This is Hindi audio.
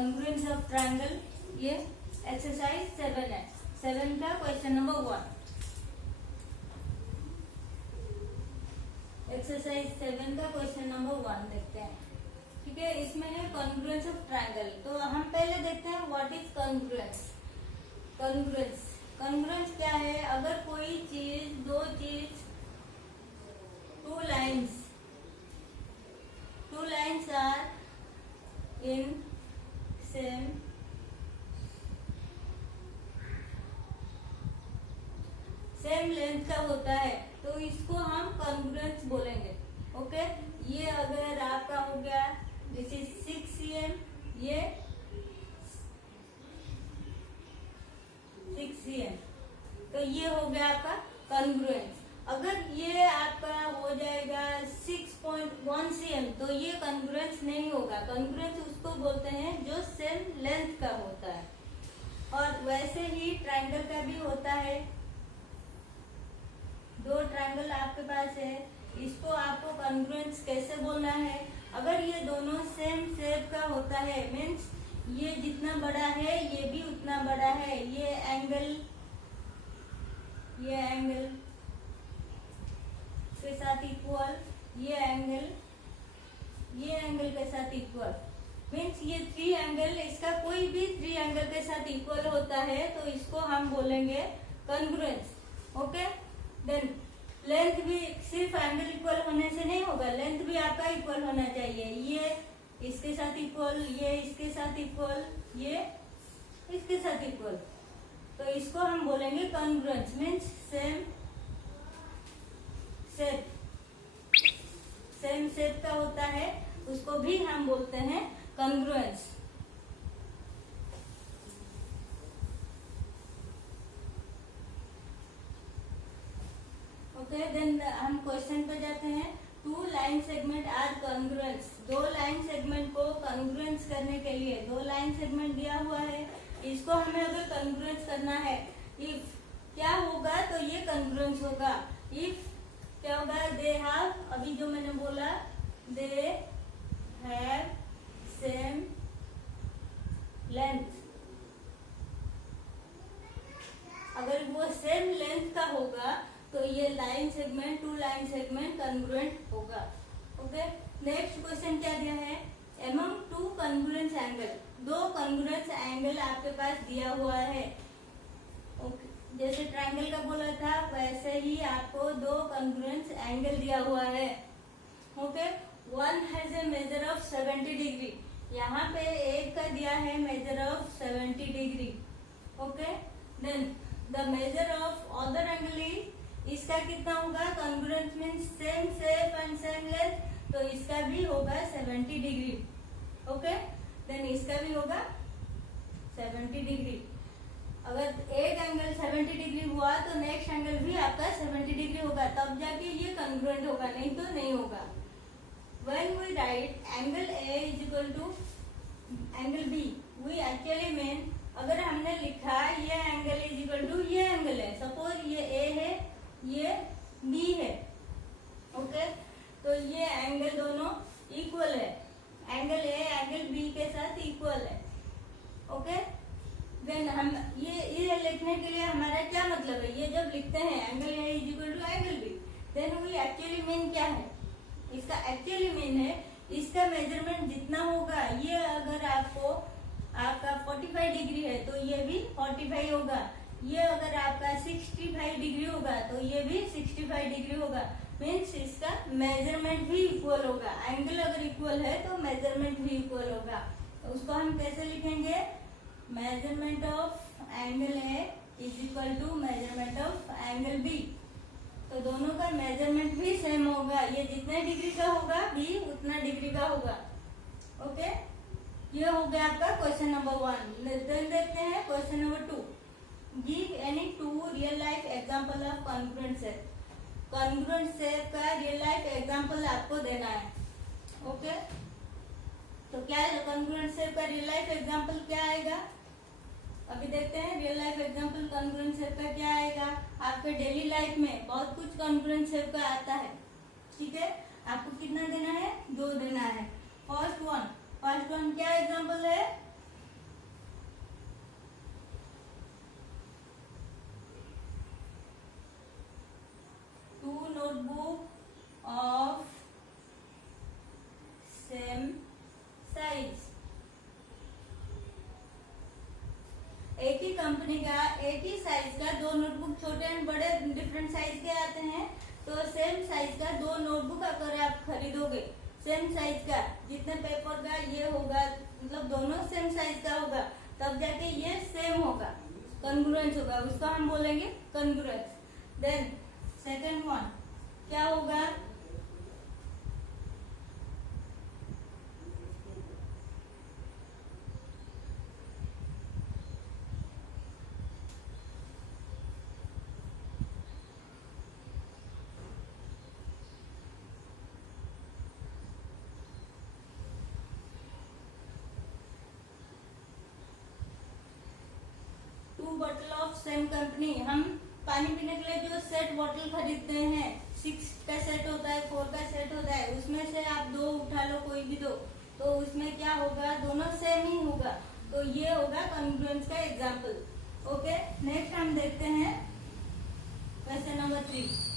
कॉन्ग्रुएंस ऑफ ट्रायंगल, ये एक्सरसाइज 7 है, 7 का क्वेश्चन नंबर 1। एक्सरसाइज 7 का क्वेश्चन नंबर 1 देखते हैं। ठीक है, इसमें है कॉन्ग्रुएंस ऑफ ट्रायंगल। तो हम पहले देखते हैं व्हाट इज कॉन्ग्रुएंस। कॉन्ग्रुएंस क्या है? अगर कोई चीज, दो चीज, two lines are in same length का होता है तो इसको हम कॉन्ग्रुएंस बोलेंगे। ओके, ये अगर आपका हो गया दिस इज 6 cm, ये 6 cm, तो ये हो गया आपका कॉन्ग्रुएंस। अगर ये आपका हो जाएगा 6.1 cm तो ये कॉन्ग्रुएंस नहीं होगा। कॉन्ग्रुएंस उसको बोलते हैं जो सेम लेंथ का होता है। और वैसे ही ट्रायंगल का भी होता है। दो ट्रायंगल आपके पास है, इसको आपको कॉन्ग्रुएंस कैसे बोलना है? अगर ये दोनों सेम शेप का होता है, मीन्स ये जितना बड़ा है ये भी उतना बड़ा है, ये एंगल के साथ इक्वल, ये एंगल के साथ इक्वल, मीन्स ये 3 एंगल, इसका कोई भी 3 एंगल के साथ इक्वल होता है तो इसको हम बोलेंगे कॉन्ग्रुएंस। ओके, देन लेंथ भी सिर्फ एंगल इक्वल होने से नहीं होगा, लेंथ भी आपका इक्वल होना चाहिए। ये इसके साथ इक्वल, ये इसके साथ इक्वल, ये इसके साथ इक्वल, तो इसको हम बोलेंगे कॉन्ग्रुएंस। मीन्स सेम शेप का होता है, उसको भी हम बोलते हैं कॉन्ग्रुएंस। ओके, देन हम क्वेश्चन पे जाते हैं। 2 line segment are congruence. 2 line segment को कॉन्ग्रुएंस करने के लिए 2 लाइन सेगमेंट दिया हुआ है, इसको हमें अगर कॉन्ग्रुएंस करना है, इफ क्या होगा तो ये कॉन्ग्रुएंस होगा। इफ क्या होगा? दे हैव, अभी जो मैंने बोला, दे हैव सेम लेंथ। अगर वो सेम लेंथ का होगा तो ये line segment, 2 line segment congruent होगा। ओके, नेक्स्ट क्वेश्चन क्या दिया है? Among 2 congruence angle, 2 congruence angle आपके पास दिया हुआ है। ओके, जैसे ट्रायंगल का बोला था वैसे ही आपको 2 कॉन्ग्रुएंस एंगल दिया हुआ है। Okay, one has a measure of 70 degree, यहाँ पे एक का दिया है measure of 70 degree. Okay, then the measure of other angle is, इसका कितना होगा? Congruence means same shape and same length, तो इसका भी होगा 70 डिग्री। ओके, देन इसका भी होगा 70 डिग्री। अगर एक एंगल 70 डिग्री हुआ तो नेक्स्ट एंगल भी आपका 70 डिग्री होगा, तब जाके ये कॉन्ग्रुएंट होगा, नहीं तो नहीं होगा। When we write angle A is equal to angle B, we actually mean, अगर हमने लिखा ये एंगल इज इक्वल टू ये एंगल है, सपोज ये A है, ये B है। ओके, तो ये एंगल दोनों इक्वल है, एंगल A एंगल B के साथ इक्वल है। ओके, देन हम ये लिखने के लिए हमारा क्या मतलब है? ये जब लिखते हैं angle A is equal to angle B, then we actually mean क्या है? इसका एक्चुअली मीन है इसका मेजरमेंट जितना होगा, ये अगर आपका 45 डिग्री है तो ये भी 45 होगा, ये अगर आपका 65 डिग्री होगा तो ये भी 65 डिग्री होगा। मीन्स इसका मेजरमेंट भी इक्वल होगा। एंगल अगर इक्वल है तो मेजरमेंट भी इक्वल होगा। तो उसको हम कैसे लिखेंगे? Measurement of angle A is equal to measurement of angle B. तो दोनों का मेजरमेंट भी सेम होगा, ये जितने डिग्री का होगा बी उतना डिग्री का होगा। ओके, ये हो गया आपका क्वेश्चन नंबर 1। देन देखते हैं question number 2। Give any 2 real life example of congruent shape. Congruent shape का रियल लाइफ एग्जांपल आपको देना है। ओके, तो क्या कॉन्ग्रुएंट शेप का रियल लाइफ एग्जांपल क्या आएगा? अभी देखते हैं real life example congruent shape का क्या आएगा। आपके डेली लाइफ में बहुत कुछ कॉन्ग्रुएंट शेप का आता है। ठीक है, आपको कितना देना है? 2 देना है। फर्स्ट वन क्या एग्जांपल है? एक ही कंपनी का एक ही साइज का दो नोटबुक, छोटे एंड बड़े डिफरेंट साइज के आते हैं, तो सेम साइज का दो नोटबुक अगर आप खरीदोगे, सेम साइज का, जितने पेपर का ये होगा, मतलब दोनों सेम साइज का होगा, तब जाके ये सेम होगा, कॉन्ग्रुएंस होगा, उसको हम बोलेंगे कॉन्ग्रुएंस। देन सेकंड वन क्या होगा, बॉटल ऑफ सेम कंपनी, हम पानी पीने के लिए जो सेट बॉटल खरीदते हैं, 6 का सेट होता है, 4 का सेट होता है, उसमें से आप दो उठा लो, कोई भी दो, तो उसमें क्या होगा, दोनों सेम ही होगा, तो ये होगा कॉन्ग्रुएंस का एग्जाम्पल। ओके, नेक्स्ट हम देखते हैं क्वेश्चन नंबर 3।